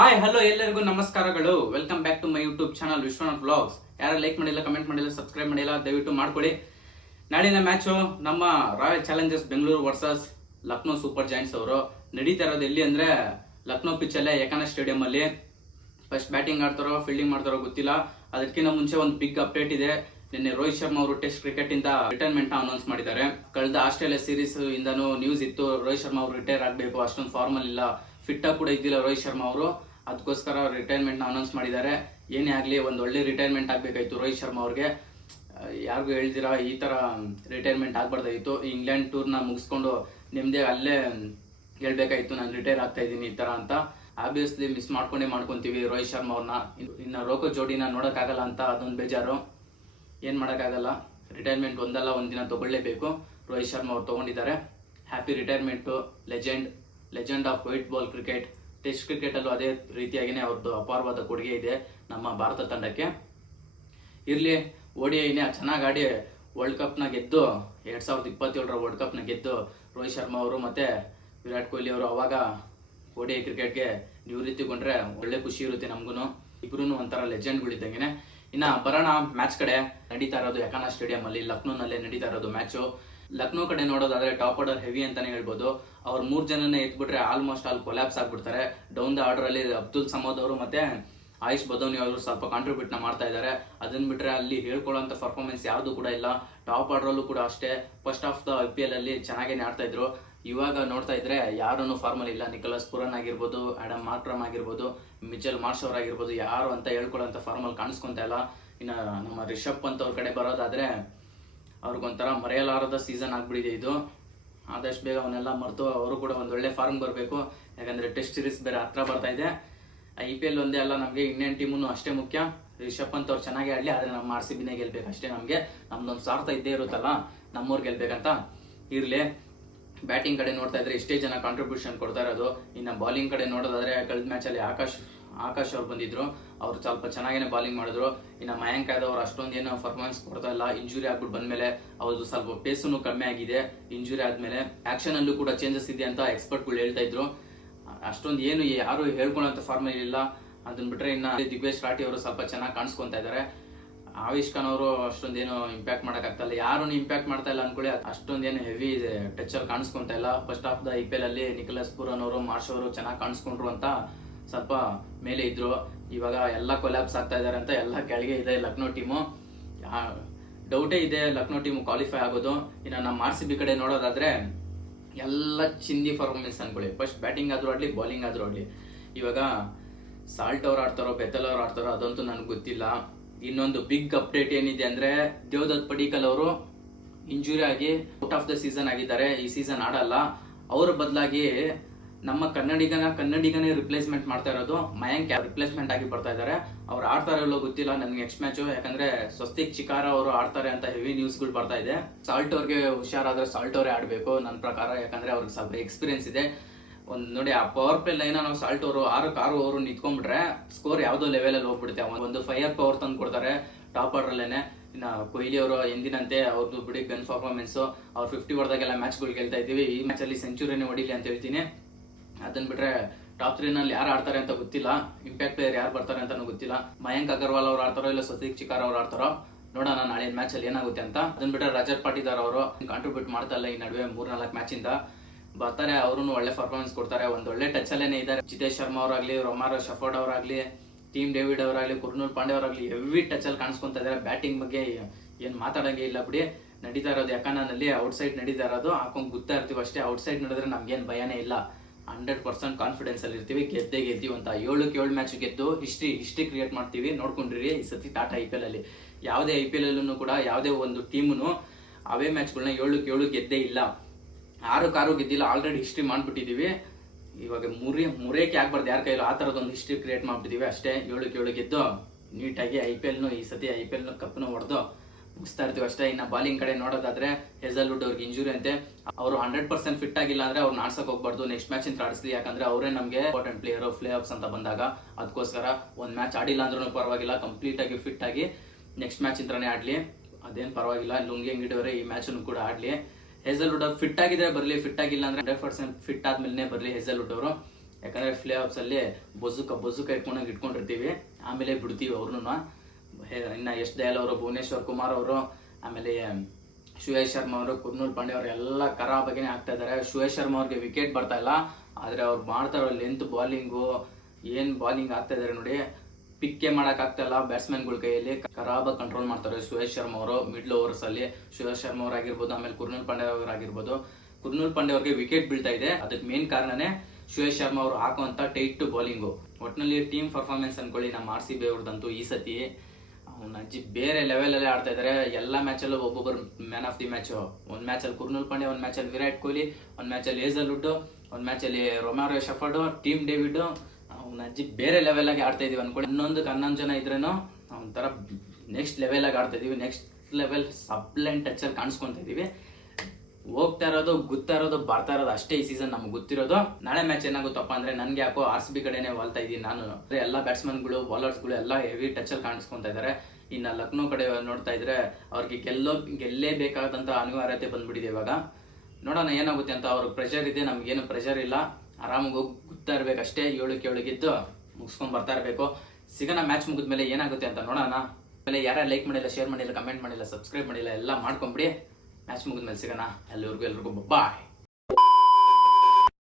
Hi hello ಎಲ್ಲರಿಗೂ ನಮಸ್ಕಾರಗಳು. Welcome back to my YouTube channel Vishwanath vlogs. ಯಾರು ಲೈಕ್ ಮಾಡಿಲ್ಲ, ಕಮೆಂಟ್ ಮಾಡಿಲ್ಲ, ಸಬ್ಸ್ಕ್ರೈಬ್ ಮಾಡಿಲ್ಲ ದಯವಿಟ್ಟು ಮಾಡ್ಕೊಡಿ. ನಾಳಿನ ಮ್ಯಾಚು ನಮ್ಮ Royal Challengers Bengaluru versus Lucknow Super Giants ಅವರು ನಡೀತಾ ಇರೋದು ಎಲ್ಲಿ ಅಂದ್ರೆ ಲಕ್ನೋ ಪಿಚ್ ಅಲ್ಲೇ ಏಕಾನ ಸ್ಟೇಡಿಯಂ ಅಲ್ಲಿ. ಫಸ್ಟ್ ಬ್ಯಾಟಿಂಗ್ ಆಡ್ತಾರೋ ಫೀಲ್ಡಿಂಗ್ ಮಾಡ್ತಾರೋ ಗೊತ್ತಿಲ್ಲ. ಅದಕ್ಕಿಂತ ಮುಂಚೆ ಒಂದು ಬಿಗ್ ಅಪ್ಡೇಟ್ ಇದೆ. ನಿನ್ನೆ ರೋಹಿತ್ ಶರ್ಮಾ ಅವರು ಟೆಸ್ಟ್ ಕ್ರಿಕೆಟ್ ಇಂದ ರಿಟೈರ್ಮೆಂಟ್ ಅನೌನ್ಸ್ ಮಾಡಿದ್ದಾರೆ. ಕಳೆದ ಆಸ್ಟ್ರೇಲಿಯಾ ಸೀರೀಸ್ ಇಂದಾನು ನ್ಯೂಸ್ ಇತ್ತು ರೋಹಿತ್ ಶರ್ಮಾ ಅವರು ರಿಟೈರ್ ಆಗಬೇಕು, ಅಷ್ಟೊಂದು ಫಾರ್ಮಲ್ ಇಲ್ಲ, ಫಿಟ್ ಆಗಿ ಕೂಡ ಇದ್ದಿಲ್ಲ ರೋಹಿತ್ ಶರ್ಮಾ ಅವರು. ಅದಕ್ಕೋಸ್ಕರ ರಿಟೈರ್ಮೆಂಟ್ ಅನೌನ್ಸ್ ಮಾಡಿದ್ದಾರೆ. ಏನೇ ಆಗ್ಲಿ ಒಂದು ಒಳ್ಳೆ ರಿಟೈರ್ಮೆಂಟ್ ಆಗ್ಬೇಕಾಯ್ತು ರೋಹಿತ್ ಶರ್ಮಾ ಅವ್ರಿಗೆ. ಯಾರಿಗೂ ಹೇಳ್ದಿರಾ ಈ ತರ ರಿಟೈರ್ಮೆಂಟ್ ಆಗ್ಬಾರ್ದಾಗಿತ್ತು. ಇಂಗ್ಲೆಂಡ್ ಟೂರ್ ನ ಮುಗಿಸ್ಕೊಂಡು ನಿಮ್ದೇ ಅಲ್ಲೇ ಹೇಳ್ಬೇಕಾಯ್ತು ನಾನು ರಿಟೈರ್ ಆಗ್ತಾ ಇದ್ದೀನಿ ಈ ತರ ಅಂತ. ಆಬ್ವಿಯಸ್ಲಿ ಮಿಸ್ ಮಾಡ್ಕೊಂತೀವಿ ರೋಹಿತ್ ಶರ್ಮಾ ಅವ್ರನ್ನ. ಇನ್ನ ರೋಕೋ ಜೋಡಿನ ನೋಡಕ್ಕಾಗಲ್ಲ ಅಂತ ಅದೊಂದು ಬೇಜಾರು. ಏನ್ ಮಾಡೋಕ್ಕಾಗಲ್ಲ, ರಿಟೈರ್ಮೆಂಟ್ ಒಂದಲ್ಲ ಒಂದಿನ ತಗೊಳ್ಳೇಬೇಕು. ರೋಹಿತ್ ಶರ್ಮಾ ಅವ್ರು ತಗೊಂಡಿದ್ದಾರೆ. Happy retirement. Legend of white ball cricket. Test cricket ಅಲ್ಲೂ ಅದೇ ರೀತಿಯಾಗಿನೇ ಅವ್ರದ್ದು ಅಪಾರವಾದ ಕೊಡುಗೆ ಇದೆ ನಮ್ಮ ಭಾರತ ತಂಡಕ್ಕೆ. ಇರ್ಲಿ, ಓಡಿಐನೇ ಚೆನ್ನಾಗಿ ಆಡಿ ವರ್ಲ್ಡ್ ಕಪ್ ನ ಗೆದ್ದು 2027 ವರ್ಲ್ಡ್ ಕಪ್ ನ ಗೆದ್ದು ರೋಹಿತ್ ಶರ್ಮಾ ಅವರು ಮತ್ತೆ ವಿರಾಟ್ ಕೊಹ್ಲಿ ಅವರು ಅವಾಗ ಓಡಿಐ ಕ್ರಿಕೆಟ್ಗೆ ನಿವೃತ್ತಿಗೊಂಡ್ರೆ ಒಳ್ಳೆ ಖುಷಿ ಇರುತ್ತೆ ನಮ್ಗೂನು. ಇಬ್ರು ಒಂಥರ ಲೆಜೆಂಡ್ಗಳಿದ್ದಂಗೆನೆ. ಇನ್ನ ಬರೋಣ ಮ್ಯಾಚ್ ಕಡೆ. ನಡೀತಾ ಇರೋದು ಯಕಾನ ಸ್ಟೇಡಿಯಂ ಅಲ್ಲಿ ಲಕ್ನೋನಲ್ಲೇ ನಡೀತಾ ಇರೋದು ಮ್ಯಾಚು. ಲಕ್ನೋ ಕಡೆ ನೋಡೋದಾದ್ರೆ ಟಾಪ್ ಆರ್ಡರ್ ಹೆವಿ ಅಂತಾನೆ ಹೇಳ್ಬೋದು. ಅವ್ರ 3 ಜನನೇ ಎತ್ಬಿಟ್ರೆ ಆಲ್ಮೋಸ್ಟ್ ಆಲ್ ಕೊಲ್ಯಾಪ್ಸ್ ಆಗ್ಬಿಡ್ತಾರೆ. ಡೌನ್ ದ ಆರ್ಡರ್ ಅಲ್ಲಿ ಅಬ್ದುಲ್ ಸಮದ್ ಅವರು ಮತ್ತೆ ಆಯುಷ್ ಬದೌನಿ ಅವರು ಸ್ವಲ್ಪ ಕಾಂಟ್ರಿಬ್ಯೂಟ್ ನ ಮಾಡ್ತಾ ಇದ್ದಾರೆ. ಅದನ್ನ ಬಿಟ್ರೆ ಅಲ್ಲಿ ಹೇಳ್ಕೊಳ್ಳೋಂತ ಪರ್ಫಾರ್ಮೆನ್ಸ್ ಯಾವ್ದು ಕೂಡ ಇಲ್ಲ. ಟಾಪ್ ಆರ್ಡರ್ ಅಲ್ಲೂ ಕೂಡ ಅಷ್ಟೇ ಫಸ್ಟ್ ಆಫ್ ದ IPL ಅಲ್ಲಿ ಚೆನ್ನಾಗೇನೆ ಆಡ್ತಾ ಇದ್ರು. ಇವಾಗ ನೋಡ್ತಾ ಇದ್ರೆ ಯಾರನ್ನು ಫಾರ್ಮಲ್ ಇಲ್ಲ. ನಿಕೋಲಸ್ ಪುರನ್ ಆಗಿರ್ಬೋದು, ಆಡಮ್ ಮಾರ್ಕ್ರಮ್ ಆಗಿರ್ಬೋದು, ಮಿಚೆಲ್ ಮಾರ್ಷ್ ಅವರ್ ಆಗಿರ್ಬೋದು, ಯಾರು ಅಂತ ಹೇಳ್ಕೊಳ್ಳೋಂತ ಫಾರ್ಮಲ್ ಕಾಣಿಸ್ಕೊಂತ ಇಲ್ಲ. ಇನ್ನ ನಮ್ಮ ರಿಷಬ್ ಪಂತ್ ಅವ್ರ ಕಡೆ ಬರೋದಾದ್ರೆ ಅವ್ರಿಗೊಂಥರ ಮರೆಯಲಾರದ ಸೀಸನ್ ಆಗ್ಬಿಟ್ಟಿದೆ ಇದು. ಆದಷ್ಟು ಬೇಗ ಅವನ್ನೆಲ್ಲ ಮರೆತು ಅವರು ಕೂಡ ಒಂದು ಒಳ್ಳೆ ಫಾರ್ಮ್ ಬರಬೇಕು. ಯಾಕಂದ್ರೆ ಟೆಸ್ಟ್ ಸೀರೀಸ್ ಬೇರೆ ಹತ್ರ ಬರ್ತಾ ಇದೆ. IPL ಒಂದೇ ಅಲ್ಲ, ನಮಗೆ ಇಂಡಿಯನ್ ಟೀಮು ಅಷ್ಟೇ ಮುಖ್ಯ. ರಿಷಬ್ ಪಂತ್ ಅವ್ರು ಚೆನ್ನಾಗಿ ಆಡ್ಲಿ, ಆದ್ರೆ ನಮ್ಮ RCBನೇ ಗೆಲ್ಬೇಕು ಅಷ್ಟೇ. ನಮ್ಗೆ ನಮ್ದೊಂದು ಸ್ವಾರ್ಥ ಇದ್ದೇ ಇರುತ್ತಲ್ಲ, ನಮ್ಮವ್ರು ಗೆಲ್ಬೇಕಂತ. ಇರ್ಲಿ, ಬ್ಯಾಟಿಂಗ್ ಕಡೆ ನೋಡ್ತಾ ಇದ್ರೆ ಇಷ್ಟೇ ಜನ ಕಾಂಟ್ರಿಬ್ಯೂಷನ್ ಕೊಡ್ತಾ ಇರೋದು. ಇನ್ನು ಬಾಲಿಂಗ್ ಕಡೆ ನೋಡೋದಾದ್ರೆ ಕಳೆದ ಮ್ಯಾಚ್ ಅಲ್ಲಿ ಆಕಾಶ್ ಅವ್ರು ಬಂದಿದ್ರು. ಅವ್ರು ಸ್ವಲ್ಪ ಚೆನ್ನಾಗೇನೆ ಬಾಲಿಂಗ್ ಮಾಡಿದ್ರು. ಇನ್ನು ಮಯಾಂಕ್ ಯಾದವ್ ಅವ್ರು ಅಷ್ಟೊಂದೇನು ಪರ್ಫಾರ್ಮೆನ್ಸ್ ಕೊಡ್ತಾ ಇಲ್ಲ. ಇಂಜುರಿ ಆಗ್ಬಿಟ್ಟು ಬಂದ್ಮೇಲೆ ಅವ್ರದ್ದು ಸ್ವಲ್ಪ ಪೇಸನ್ನು ಕಮ್ಮಿ ಆಗಿದೆ. ಇಂಜುರಿ ಆದ್ಮೇಲೆ ಆಕ್ಷನ್ ಅಲ್ಲೂ ಕೂಡ ಚೇಂಜಸ್ ಇದೆ ಅಂತ ಎಕ್ಸ್ಪರ್ಟ್ಗಳು ಹೇಳ್ತಾ ಇದ್ರು. ಅಷ್ಟೊಂದು ಏನು ಯಾರು ಹೇಳ್ಕೊಳ್ಳೋಂತ ಫಾರ್ಮಲ್ ಇಲ್ಲ. ಅದನ್ನ ಬಿಟ್ರೆ ಇನ್ನ ದಿಗ್ವೇಶ್ ರಾಠಿ ಅವರು ಸ್ವಲ್ಪ ಚೆನ್ನಾಗಿ ಕಾಣಿಸ್ಕೊಂತಾ ಇದಾರೆ. ಆವಿಷ್ ಖಾನ್ ಅವರು ಅಷ್ಟೊಂದೇನು ಇಂಪ್ಯಾಕ್ಟ್ ಮಾಡಕ್ಕಾಗ್ತಾ ಇಲ್ಲ. ಯಾರು ಇಂಪ್ಯಾಕ್ಟ್ ಮಾಡ್ತಾ ಇಲ್ಲ ಅನ್ಕೊಳ್ಳಿ, ಅಷ್ಟೊಂದೇನು ಹೆವಿ ಟಚ್ ಅಲ್ಲಿ ಕಾಣಿಸ್ಕೊಂತಾ ಇಲ್ಲ. ಫಸ್ಟ್ ಆಫ್ ದ IPL ಅಲ್ಲಿ ನಿಕೋಲಸ್ ಪುರನ್ ಅವರು, ಮಾರ್ಷ್ ಅವರು ಚೆನ್ನಾಗಿ ಕಾಣಿಸ್ಕೊಂಡ್ರು ಅಂತ ಸ್ವಲ್ಪ ಮೇಲೆ ಇದ್ರು. ಇವಾಗ ಎಲ್ಲ ಕೊಲ್ಯಾಪ್ಸ್ ಆಗ್ತಾ ಇದಾರೆ ಅಂತ ಎಲ್ಲ ಕೆಳಗೆ ಇದೆ ಲಕ್ನೋ ಟೀಮು. ಡೌಟೇ ಇದೆ ಲಕ್ನೋ ಟೀಮು ಕ್ವಾಲಿಫೈ ಆಗೋದು. ಇನ್ನು ನಮ್ಮ RCB ಕಡೆ ನೋಡೋದಾದ್ರೆ ಎಲ್ಲ ಚಿಂದಿ ಪರ್ಫಾರ್ಮೆನ್ಸ್ ಅನ್ಕೊಳ್ಳಿ. ಫಸ್ಟ್ ಬ್ಯಾಟಿಂಗ್ ಆದ್ರೂ ಆಡ್ಲಿ, ಬಾಲಿಂಗ್ ಆದ್ರೂ ಆಡ್ಲಿ. ಇವಾಗ ಸಾಲ್ಟ್ ಅವ್ರು ಆಡ್ತಾರೋ ಬೆತ್ತಲ್ ಅವ್ರು ಆಡ್ತಾರೋ ಅದಂತೂ ನನ್ಗೆ ಗೊತ್ತಿಲ್ಲ. ಇನ್ನೊಂದು ಬಿಗ್ ಅಪ್ಡೇಟ್ ಏನಿದೆ ಅಂದ್ರೆ ದೇವದತ್ ಪಡಿಕಲ್ ಅವರು ಇಂಜುರಿ ಆಗಿ ಔಟ್ ಆಫ್ ದ ಸೀಸನ್ ಆಗಿದ್ದಾರೆ. ಈ ಸೀಸನ್ ಆಡಲ್ಲ. ಅವರ ಬದಲಾಗಿ ನಮ್ಮ ಕನ್ನಡಿಗನೇ ರಿಪ್ಲೇಸ್ಮೆಂಟ್ ಮಾಡ್ತಾ ಇರೋದು. ಮಯಾಂಕ್ ರಿಪ್ಲೇಸ್ಮೆಂಟ್ ಆಗಿ ಬರ್ತಾ ಇದ್ದಾರೆ. ಅವ್ರು ಆಡ್ತಾರೋ ಇಲ್ಲೋ ಗೊತ್ತಿಲ್ಲ ನನಗೆ ನೆಕ್ಸ್ಟ್ ಮ್ಯಾಚ್. ಯಾಕಂದ್ರೆ ಸ್ವಸ್ತಿಕ್ ಚಿಕಾರ ಅವರು ಆಡ್ತಾರೆ ಅಂತ ಹೆವಿ ನ್ಯೂಸ್ಗಳು ಬರ್ತಾ ಇದೆ. ಸಾಲ್ಟ್ ಅವ್ರಿಗೆ ಹುಷಾರಾದ್ರೆ ಸಾಲ್ಟ್ ಅವರೇ ಆಡ್ಬೇಕು ನನ್ನ ಪ್ರಕಾರ. ಯಾಕಂದ್ರೆ ಅವ್ರಿಗೆ ಸ್ವಲ್ಪ ಎಕ್ಸ್ಪೀರಿಯನ್ಸ್ ಇದೆ. ಒಂದ್ ನೋಡಿ, ಆ ಪವರ್ ಪ್ಲೇ ಲೈನ್ ನಾವು ಸಾಲ್ಟ್ ಅವರು 6 ಓವರ್ ನಿಂತ್ಕೊಂಡ್ಬಿಟ್ರೆ ಸ್ಕೋರ್ ಯಾವ್ದೋ ಲೆವೆಲ್ ಅಲ್ಲಿ ಹೋಗ್ಬಿಡುತ್ತೆ. ಒಂದು ಫೈರ್ ಪವರ್ ತಂದು ಕೊಡ್ತಾರೆ ಟಾಪ್ ಆರ್ಡರ್ ಅಲ್ಲೇನೆ. ಇನ್ನ ಕೊಹ್ಲಿ ಅವರು ಎಂದಿನಂತೆ ಅವ್ರದ್ದು ಬಿಡಿ ಗನ್ ಪರ್ಫಾರ್ಮೆನ್ಸ್. ಅವ್ರು 50 ಹೊಡೆದಾಗೆಲ್ಲ ಮ್ಯಾಚ್ಗಳು ಗೆಲ್ತಾ ಇದೀವಿ. ಈ ಮ್ಯಾಚ್ ಅಲ್ಲಿ ಸೆಂಚುರಿನೇ ಹೊಡಿಲಿ ಅಂತ ಹೇಳ್ತೀನಿ. ಅದನ್ನ ಬಿಟ್ರೆ ಟಾಪ್ 3 ನಲ್ಲಿ ಯಾರು ಆಡ್ತಾರೆ ಅಂತ ಗೊತ್ತಿಲ್ಲ. ಇಂಪ್ಯಾಕ್ಟ್ ಪ್ಲೇಯರ್ ಯಾರು ಬರ್ತಾರೆ ಅಂತ ಗೊತ್ತಿಲ್ಲ. ಮಯಾಂಕ್ ಅಗರ್ವಾಲ್ ಅವ್ರು ಆಡ್ತಾರೋ ಇಲ್ಲ ಸ್ವಸ್ತಿಕ್ ಚಿಕಾರ ಅವ್ರು ಆಡ್ತಾರೋ ನೋಡೋಣ ನಾಳೆ ಮ್ಯಾಚ್ ಅಲ್ಲಿ ಏನಾಗುತ್ತೆ ಅಂತ. ಅದನ್ನ ಬಿಟ್ರೆ ರಜತ್ ಪಾಟಿದಾರ್ ಅವರು ಕಾಂಟ್ರಿಬ್ಯೂಟ್ ಮಾಡ್ತಾ ಇಲ್ಲ ಈ ನಡುವೆ 3-4 ಮ್ಯಾಚ್ ಇಂದ. ಬರ್ತಾರೆ, ಅವರು ಒಳ್ಳೆ ಪರ್ಫಾರ್ಮೆನ್ಸ್ ಕೊಡ್ತಾರೆ. ಒಂದ್ ಒಳ್ಳೆ ಟಚ್ ಅಲ್ಲೇನೆ ಇದ್ದಾರೆ. ಜಿತೇಶ್ ಶರ್ಮಾ ಅವರಾಗ್ಲಿ, ರೊಮಾರೋ ಶಫರ್ಡ್ ಅವರಾಗ್ಲಿ, ಟೀಮ್ ಡೇವಿಡ್ ಅವರಾಗ್ಲಿ, ಕುರ್ನೂಲ್ ಪಾಂಡೆ ಅವರಾಗ್ಲಿ ಹೆವಿ ಟಚ್ ಅಲ್ಲಿ ಕಾಣಿಸ್ಕೊಂತ ಇದಾರೆ. ಬ್ಯಾಟಿಂಗ್ ಬಗ್ಗೆ ಏನ್ ಮಾತಾಡಂಗೆ ಇಲ್ಲ ಬಿಡಿ. ನಡೀತಾ ಇರೋದು ಯಕಾನಲ್ಲಿ ಔಟ್ ಸೈಡ್ ನಡೀತಾ ಇರೋದು. ಹಾಕೊಂಡ್ ಗೊತ್ತಾ ಇರ್ತೀವಿ ಅಷ್ಟೇ. ಔಟ್ ಸೈಡ್ ನೋಡಿದ್ರೆ ನಮ್ಗೇನ್ ಭಯನೇ ಇಲ್ಲ. 100% ಕಾನ್ಫಿಡೆನ್ಸ್ ಅಲ್ಲಿ ಇರ್ತೀವಿ. ಗೆದ್ದೇ ಗೆದ್ದೀವಿ ಅಂತ. 7 ಮ್ಯಾಚ್ ಗೆದ್ದು ಹಿಸ್ಟ್ರಿ ಕ್ರಿಯೇಟ್ ಮಾಡ್ತೀವಿ. ನೋಡ್ಕೊಂಡಿರಿ ಈ ಸತಿ ಟಾಟಾ IPL ಅಲ್ಲಿ. ಯಾವುದೇ IPL ಅಲ್ಲೂ ಕೂಡ ಯಾವುದೇ ಒಂದು ಟೀಮ್ನು ಅವೇ ಮ್ಯಾಚ್ಗಳನ್ನ 7 ಗೆದ್ದೇ ಇಲ್ಲ. 6 ಗೆದ್ದಿಲ್ಲ. Already history ಮಾಡ್ಬಿಟ್ಟಿದೀವಿ. ಇವಾಗ ಮುರಿಯಕ್ಕೆ ಆಗ್ಬಾರ್ದು ಯಾರ ಕೈಲೂ. ಆ ತರದೊಂದು ಹಿಸ್ಟ್ರಿ ಕ್ರಿಯೇಟ್ ಮಾಡ್ಬಿಟ್ಟಿದೀವಿ ಅಷ್ಟೇ. 7 ಗೆದ್ದು ನೀಟಾಗಿ ಈ ಸತಿ IPL ಕಪ್ನ ಹೊಡೆದು ಮುಗಿಸ್ತಾ ಇರ್ತೀವಿ ಅಷ್ಟೇ. ಇನ್ನ ಬಾಲಿಂಗ್ ಕಡೆ ನೋಡೋದಾದ್ರೆ ಹೆಜಲ್ವುಡ್ ಅವ್ರಿಗೆ ಇಂಜುರಿ ಅಂತೆ. ಅವರು 100% ಫಿಟ್ ಆಗಿಲ್ಲ ಅಂದ್ರೆ ಅವ್ರು ಆಡ್ಸಕ್ ಹೋಗ್ಬಾರ್ದು. ನೆಕ್ಸ್ಟ್ ಮ್ಯಾಚ್ ಇಂತ ಆಡಿಸ್ಲಿ. ಯಾಕಂದ್ರೆ ಅವರೇ ನಮಗೆ ಇಂಪಾರ್ಟೆಂಟ್ ಪ್ಲೇಯರ್ ಪ್ಲೇ ಆಫ್ಸ್ ಅಂತ ಬಂದಾಗ. ಅದಕ್ಕೋಸ್ಕರ ಒಂದ್ ಮ್ಯಾಚ್ ಆಡಿಲ್ಲ ಅಂದ್ರೂ ಪರವಾಗಿಲ್ಲ, ಕಂಪ್ಲೀಟ್ ಆಗಿ ಫಿಟ್ ಆಗಿ ನೆಕ್ಸ್ಟ್ ಮ್ಯಾಚ್ ಇಂತಾನೆ ಆಡ್ಲಿ. ಅದೇನ್ ಪರವಾಗಿಲ್ಲ. ಲುಂಗಿ ಅಂಗಡಿಯವರೇ ಈ ಮ್ಯಾಚ್ ಕೂಡ ಆಡ್ಲಿ. ಹೆಜಲ್ವುಡ್ ಅವ್ರು ಫಿಟ್ ಆಗಿದ್ರೆ ಬರ್ಲಿ, ಫಿಟ್ ಆಗಿಲ್ಲ ಅಂದ್ರೆ 100% ಫಿಟ್ ಆದ್ಮೇಲೆ ಬರ್ಲಿ ಹೆಜಲ್ವುಡ್ ಅವರು. ಯಾಕಂದರೆ ಪ್ಲೇ ಆಫ್ಸಲ್ಲಿ ಬೊಸುಕ ಇಟ್ಕೊಂಡಿರ್ತೀವಿ, ಆಮೇಲೆ ಬಿಡ್ತೀವಿ ಅವ್ರನ್ನ. ಇನ್ನು ಯಶ್ ದಯಾಲ್ ಅವರು, ಭುವನೇಶ್ವರ್ ಕುಮಾರ್ ಅವರು, ಆಮೇಲೆ ಶ್ರೇಯಸ್ ಶರ್ಮಾ ಅವರು, ಕುರ್ನೂಲ್ ಪಾಂಡ್ಯ ಅವರು ಎಲ್ಲ ಖರಾಬಾಗಿನೇ ಆಗ್ತಾ ಇದ್ದಾರೆ. ಶ್ರೇಯಸ್ ಶರ್ಮಾ ಅವ್ರಿಗೆ ವಿಕೆಟ್ ಬರ್ತಾ ಇಲ್ಲ, ಆದರೆ ಅವ್ರು ಮಾಡ್ತಾರೋ ಲೆಂತ್ ಬಾಲಿಂಗು, ಏನು ಬಾಲಿಂಗ್ ಆಗ್ತಾ ಇದ್ದಾರೆ ನೋಡಿ, ಪಿಕ್ಕೇ ಮಾಡೋಕ್ಕಾಗ್ತಾ ಇಲ್ಲ ಬ್ಯಾಟ್ಸ್ಮನ್ಗಳ ಕೈಯಲ್ಲಿ. ಖರಾಬಾಗಿ ಕಂಟ್ರೋಲ್ ಮಾಡ್ತಾರೆ ಶ್ರೇಯಸ್ ಶರ್ಮಾ ಅವರು ಮಿಡ್ಲ್ ಓವರ್ಸಲ್ಲಿ. ಶ್ರೇಯಸ್ ಶರ್ಮಾ ಅವರಾಗಿರ್ಬೋದು, ಆಮೇಲೆ ಕುರ್ನೂಲ್ ಪಾಂಡ್ಯ ಅವರಾಗಿರ್ಬೋದು. ಕುರ್ನೂಲ್ ಪಾಂಡ್ಯ ಅವ್ರಿಗೆ ವಿಕೆಟ್ ಬೀಳ್ತಾ ಇದೆ, ಅದಕ್ಕೆ ಮೇನ್ ಕಾರಣನೇ ಶ್ರೇಯಸ್ ಶರ್ಮಾ ಅವರು ಹಾಕುವಂಥ ಟೈಟ್ ಬಾಲಿಂಗು. ಒಟ್ಟಿನಲ್ಲಿ ಟೀಮ್ ಪರ್ಫಾರ್ಮೆನ್ಸ್ ಅನ್ಕೊಳ್ಳಿ ನಮ್ಮ RCB ಅವ್ರದ್ದಂತೂ ಈ ಸತಿ ಅಜ್ಜಿ ಬೇರೆ ಲೆವೆಲಲ್ಲೇ ಆಡ್ತಾ ಇದ್ದಾರೆ. ಎಲ್ಲ ಮ್ಯಾಚಲ್ಲೂ ಒಬ್ಬೊಬ್ಬರು ಮ್ಯಾನ್ ಆಫ್ ದಿ ಮ್ಯಾಚು. ಒಂದು ಮ್ಯಾಚಲ್ಲಿ ಕುರ್ನೂಲ್ ಪಾಂಡ್ಯ, ಒಂದು ಮ್ಯಾಚಲ್ಲಿ ವಿರಾಟ್ ಕೊಹ್ಲಿ, ಒಂದು ಮ್ಯಾಚಲ್ಲಿ ಹೇಜಲ್ವುಡ್, ಒಂದು ಮ್ಯಾಚಲ್ಲಿ ರೊಮ್ಯಾರೋ ಶೆಫರ್ಡ್, ಟೀಮ್ ಡೇವಿಡ್. ಅಜ್ಜಿ ಬೇರೆ ಲೆವೆಲಾಗಿ ಆಡ್ತಾ ಇದೀವಿ ಅನ್ಕೊಳ್ಳಿ. 11 ಜನ ಇದ್ರೇನು ಒಂಥರ ನೆಕ್ಸ್ಟ್ ಲೆವೆಲಾಗಿ ಆಡ್ತಾ ಇದೀವಿ. ನೆಕ್ಸ್ಟ್ ಲೆವೆಲ್ ಸಬ್ಲೆಂಟ್ ಟಚಲ್ಲಿ ಕಾಣಿಸ್ಕೊಂತ ಇದೀವಿ. ಹೋಗ್ತಾ ಇರೋದು, ಗೊತ್ತಾ ಇರೋದು, ಬರ್ತಾ ಇರೋದು ಅಷ್ಟೇ ಈ ಸೀಸನ್ ನಮ್ಗೆ ಗೊತ್ತಿರೋದು. ನಾಳೆ ಮ್ಯಾಚ್ ಏನಾಗುತ್ತಪ್ಪ ಅಂದ್ರೆ ನನ್ಗೆ ಯಾಕೋ RCB ಕಡೆನೆ ವಾಲ್ತಾ ಇದೀನಿ ನಾನು. ಎಲ್ಲ ಬ್ಯಾಟ್ಸ್ಮನ್ಗಳು, ಬಾಲರ್ಸ್ಗಳು ಎಲ್ಲ ಹೆವಿ ಟಚಲ್ಲಿ ಕಾಣಿಸ್ಕೊಂತ ಇದ್ದಾರೆ. ಇನ್ನು ಲಕ್ನೋ ಕಡೆ ನೋಡ್ತಾ ಇದ್ರೆ ಅವ್ರಿಗೆ ಗೆಲ್ಲೇಬೇಕಾದಂತ ಅನಿವಾರ್ಯತೆ ಬಂದ್ಬಿಟ್ಟಿದೆ ಇವಾಗ. ನೋಡೋಣ ಏನಾಗುತ್ತೆ ಅಂತ. ಅವ್ರಿಗೆ ಪ್ರೆಷರ್ ಇದೆ, ನಮ್ಗೇನು ಪ್ರೆಷರ್ ಇಲ್ಲ. ಆರಾಮಾಗಿ ಹೋಗಿ ಗೊತ್ತಾ ಇರ್ಬೇಕಷ್ಟೇ, 7 ಗೆದ್ದು ಮುಗಿಸ್ಕೊಂಡ್ ಬರ್ತಾ ಇರಬೇಕು. ಸಿಗೋಣ ಮ್ಯಾಚ್ ಮುಗಿದ್ಮೇಲೆ ಏನಾಗುತ್ತೆ ಅಂತ ನೋಡೋಣ. ಆಮೇಲೆ ಯಾರು ಲೈಕ್ ಮಾಡಿಲ್ಲ, ಶೇರ್ ಮಾಡಿಲ್ಲ, ಕಮೆಂಟ್ ಮಾಡಿಲ್ಲ, ಸಬ್ಸ್ಕ್ರೈಬ್ ಮಾಡಿಲ್ಲ, ಎಲ್ಲ ಮಾಡ್ಕೊಂಬಿಡಿ. ಮ್ಯಾಚ್ ಮುಗಿದ್ಮೇಲೆ ಸಿಗೋಣ. ಎಲ್ರಿಗೂ ಬಾಯ್.